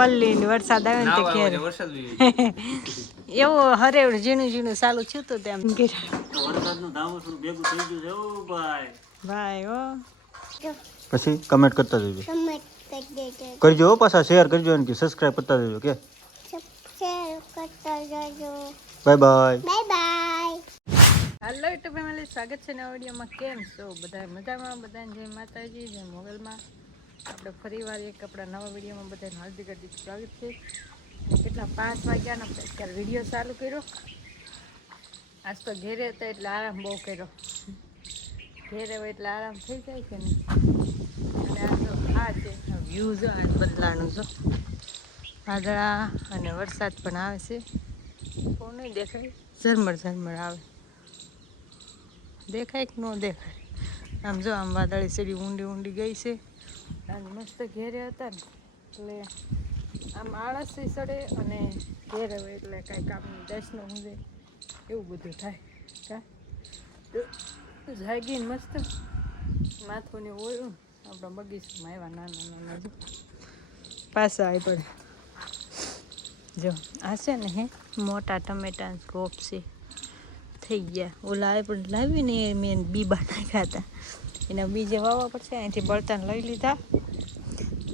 પલ્લી વરસાદ આવે ને ઘેર એવું હરેવડ ઝીણું ઝીણું ચાલુ થયું હતું તેમ ભાઈ હો પછી કમેન્ટ કરતા જજો કરજો પાછા શેર કરજો અને સબસ્ક્રાઇબ કરતા જજો કે બાય બાય. હાલો યુટ્યુબ ફેમિલી, સ્વાગત છે નવા વિડીયોમાં. કેમ છો બધા? મજામાં? બધાને જય માતાજી, જય મોગલમાં. આપણે ફરી વાર એક આપણા નવા વિડીયોમાં બધાને હાર્દિક હાર્દિક સ્વાગત છે. કેટલા 5 વાગ્યાનો આપણે અત્યારે વિડીયો ચાલુ કર્યો. આજ તો ઘેરે હતા એટલે આરામ બહુ કર્યો. ઘેરે હોય એટલે આરામ થઈ જાય છે ને. અને આ તો આ છે વ્યૂ જો આ બદલાનું જો વાદળા અને વરસાદ પણ આવે છે. કોઈ નહીં દેખાય, ઝરમર ઝરમર આવે. દેખાય કે ન દેખાય? આમ જો આમ વાદળી સીડી ઊંડી ઊંડી ગઈ છે. આજ મસ્ત ઘેરે હતા ને એટલે આમ આળસ સડે અને ઘેરે હોય એટલે કાંઈ કામની દસનો ઊંઘે એવું બધું થાય. કા જાગીને મસ્ત માથું ને ઓળ્યું આપણા બગીચામાં આવ્યા નાના નાના જો પાછા આવી પડે. જો આ છે ને હે મોટા ટમેટા રોપ છે થઈ ગયા. ઓલા આવે પણ લાવીને મેં બીબા નાખ્યા હતા, એના બીજે વાવવા પડશે. અહીંથી બળતણ લઈ લીધા.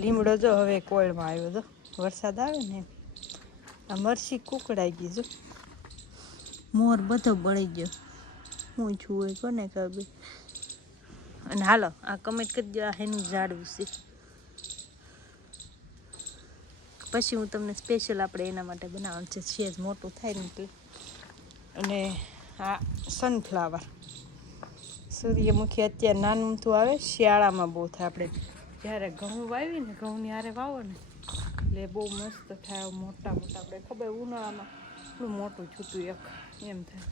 લીમડો જો હવે કોળમાં આવ્યો જો વરસાદ આવે ને આ મરસી કુકડાઈ ગઈ જો મોર બધો બળી ગયો. હું છું હોય કોને ખબર. અને હાલો આ કમેન્ટ કરી દો આ એનું ઝાડવું છે. પછી હું તમને સ્પેશિયલ આપણે એના માટે બનાવવાનું છે, સેજ મોટું થાય ને એટલે. અને આ સનફ્લાવર સૂર્યમુખી અત્યારે નાનું ઊમથું આવે, શિયાળામાં બહુ થાય. આપણે જ્યારે ઘઉં વાવી ને ઘઉંની હારે વાવો ને એટલે બહુ મસ્ત થાય મોટા મોટા. આપણે ખબર ઉનાળામાં એટલું મોટું છૂટું એક એમ થાય.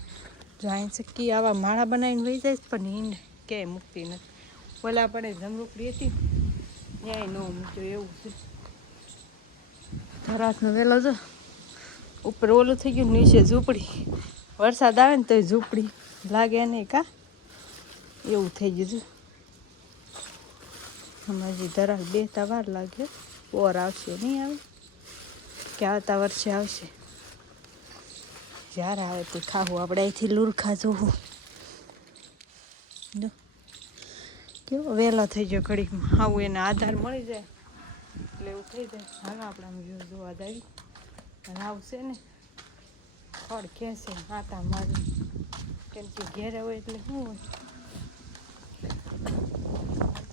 જો અહીં ચક્કી આવા માળા બનાવીને વહી જાય પણ હિંડ ક્યાંય મૂકતી નથી. ઓલા પણ જમરૂકડી હતી ક્યાંય ન મૂક્યો એવું છે. રાતનો વહેલો જો ઉપર ઓલું થઈ ગયું, નીચે ઝૂંપડી. વરસાદ આવે ને તો ઝૂંપડી લાગે નહીં કા એવું થઈ ગયું છે. હજી ધરાક બેતા વાર લાગે. ઓર આવશે નહીં આવે કે આવતા વર્ષે આવશે. જ્યારે આવે તે ખાવું. આપણે અહીંથી લુરખા જોવું કેવો વહેલો થઈ ગયો ઘડીકમાં. આવું એને આધાર મળી જાય એટલે એવું થઈ જાય. હાલો આપણે આમ વ્યૂ જોવા આવી. અને આવશે ને ખડ ખેંચે આટા મારી, કેમ કે ઘેરે હોય એટલે શું હોય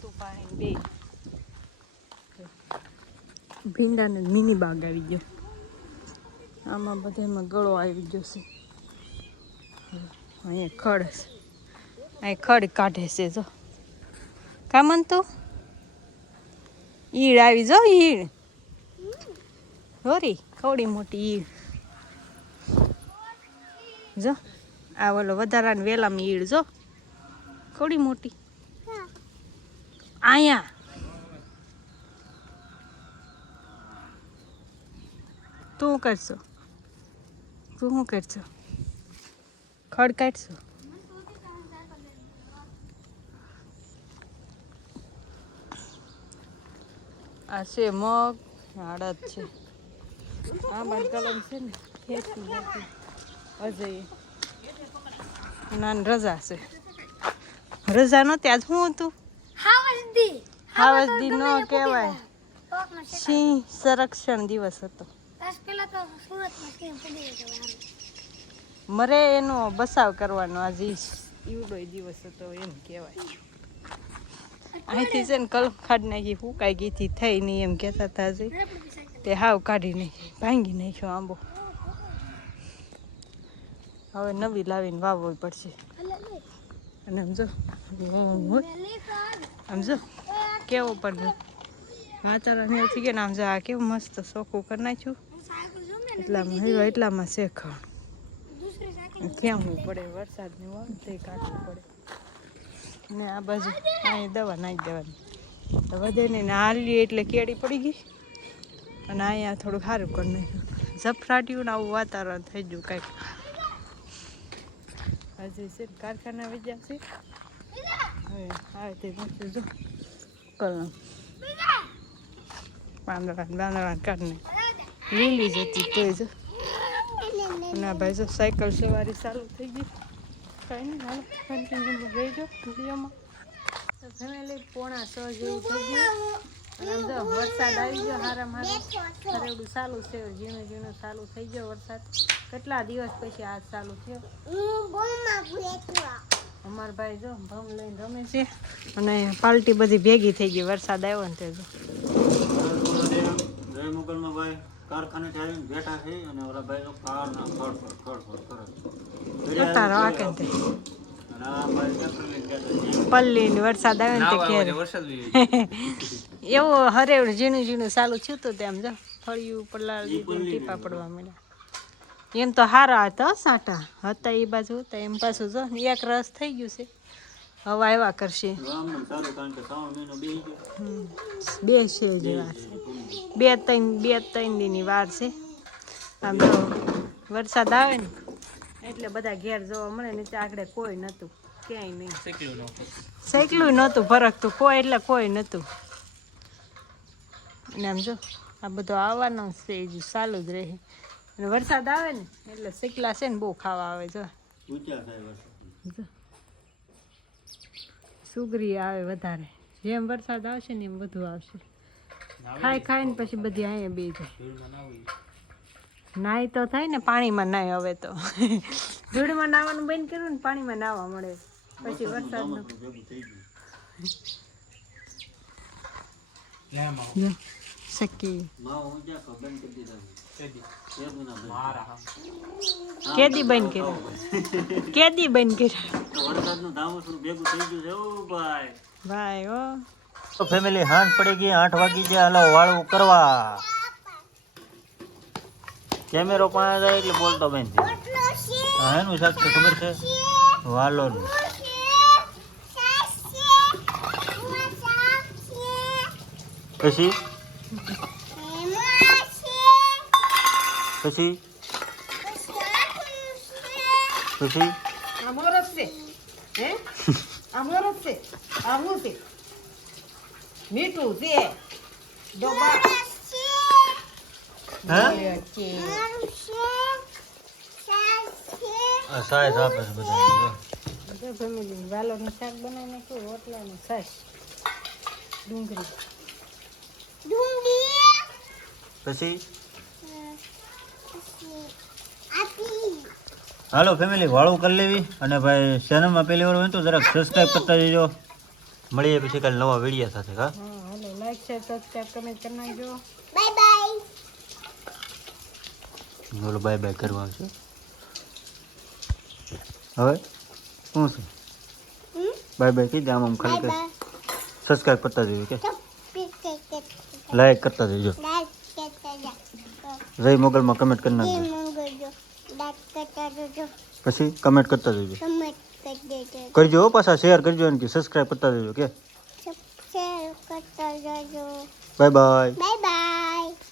તું પાણી બે ભીંડાને મિની બાગ આવી ગયો. આમાં બધામાં ગળો આવી ગયો છે. અહીંયા ખડ અહીં ખડ કાઢે છે જો કામન તું ઈડ આવી જો ઈડ હોરી થોડી મોટી ઈડ જો આ ઓલો વધારાની વેલામાં ઈડ જો થોડી મોટી અહીંયા. તું શું કરશો? તું શું કરશો? ખડ કાઢશો? આ છે મગ, અડદ છે. આ બાદ કલમ છે ને ખેતી નથી અજય નાની રજા છે. રજા નહોતી આજ. શું હતું? હાવજદી ન કહેવાય, સિંહ સંરક્ષણ દિવસ હતો. મરે એનો બચાવ કરવાનો આજે ઈવડો દિવસ હતો એમ કહેવાય. અહીંથી છે ને કલમ કાઢી નાખી, ફૂંકાઈ ગઈ હતી થઈ નહીં એમ કહેતા હતા. હજી તે હાવ કાઢી નાખી, ભાંગી નાખ્યો આંબો. હવે નવી લાવીને વાવવી પડશે. અને આમ જો કેવો પણ વાતાવરણ એવું થઈ ગયું ને આમ જો આ કેવું મસ્ત ચોખ્ખું કરી નાખ્યું. એટલામાં શેખાણ ક્યાં પડે વરસાદની વાર તે કાઢવું પડે. ને આ બાજુ અહીં દવા નાખી દેવાની તો વધે નહીં. ને હાલી એટલે કેળી પડી ગઈ. અને અહીંયા થોડુંક સારું કરી નાખ્યું. ઝફરાટ્યું ને આવું વાતાવરણ થઈ ગયું કાંઈક. હજી છે કારખાના વિદ્યા છે. હવે આવે તે જો કલમ પાંદડા કાઢને લીલી જ હતી તોય જો. અને આ ભાઈ જો સાયકલ સવારી ચાલુ થઈ ગઈ. કાંઈ નહીં હાલો કન્ટિન્યુ રહેજો વિડીયોમાં. તો ફેમિલી 5:45 જેવું થઈ ગયું. અને આમ જો વરસાદ આવી ગયો હારામ હારો. હરેવડું ચાલુ છે ઝીણું ઝીણું ચાલુ થઈ ગયો વરસાદ. કેટલા દિવસ પછી આજ ચાલુ થયો. અમારા ભાઈ જો ભમ લઈને રમે છે. અને પાલટી બધી ભેગી થઈ ગઈ વરસાદ આવ્યો ને તે જો. જય મોગલમાં ભાઈ કારખાનેથી આવીને બેઠા છે અને ઓલા ભાઈ તો કારના ખડ કરે. ઉતારો આ કે તે અને આ ભાઈ ટ્રેક્ટર લઈને બેઠા છે. પલ્લી ને વરસાદ આવે ને તે ઘેર એવું હરેવડું ઝીણું ઝીણું ચાલુ થયું હતું તેમ જો ફળિયું પલાળ દીધું ટીપા પડવા માંડ્યા. એમ તો હારા હતા સાંટા હતા એ બાજુ હતા એમ પાછું જો એક રસ થઈ ગયું છે હવા આવ્યા કરશે. ગામનું સારું કારણ કે શ્રાવણ મહિનો બેસી ગયો. બે છે જ વાર છે 2-3 દીની વાર છે. આમ જો વરસાદ આવે ને એટલે બધા ઘેર જોવા મળે ને આગળ કોઈ નહોતું ક્યાંય નહીં. સાયકલું નહોતું ફરકતું કોઈ એટલે કોઈ નહોતું. અને આમ જો આ બધો આવવાનો છે એ ચાલુ જ રહે. અને વરસાદ આવે ને એટલે શીકલા છે ને બહુ ખાવા આવે જો. ઊંચા થાય વરસાદ. સુગરી આવે વધારે જેમ વરસાદ આવશે ને એમ બધું આવશે. ખાઈને પછી બધી અહીંયા બે જાય. નાય તો થાય ને પાણીમાં નાય હવે તો. ધૂળમાં નાવાનું બંધ કર્યું ને પાણીમાં નાવા મળે પછી વરસાદનું સકી કેદી બંધ કર્યું કેદી બંધ કર્યું વરસાદનું ધામસુર ભેગું થઈ ગયું છે ઓ ભાઈ. ભાઈ ઓ તો ફેમિલી હાંજ પડી ગઈ 8 વાગી ગયા. હાલો વાળું કરવા. કેમેરો પણ જાય એટલે બોલતો બેન છે. હા એનું શાક છે ખબર છે વાલોનું. પછી પછી પછી અમરત છે હે અમરત છે આવું છે મીઠું છે ડોબા હા સાહેબ આપે છે બધા. ફેમિલી વાલોનું શાક બનાવીને નાખ્યું રોટલાનું છાશ ડુંગળી પછી હાલો ફેમિલી વાળું કરી લેવી. અને ભાઈ ચેનલમાં પહેલી વાર હોય તો જરાક સબસ્ક્રાઈબ કરતા જજો. મળીએ પછી કાલે નવા વિડીયો સાથે. હા હાલો લાઈક શેર સબસ્ક્રાઈબ કમેન્ટ કરી નાખજો. બોલો બાય બાય કરવા આવશે હવે શું છે બાય બાય કીધે આમ ખાલી કે સબસ્ક્રાઈબ કરતા જજો કે લાઈક કરતા જજો. જય મોગલમાં કમેન્ટ કરી નાખજો. પછી કમેન્ટ કરતા જજો કરજો પાછા શેર કરજો અને સબસ્ક્રાઈબ કરતા જજો કે બાય બાય.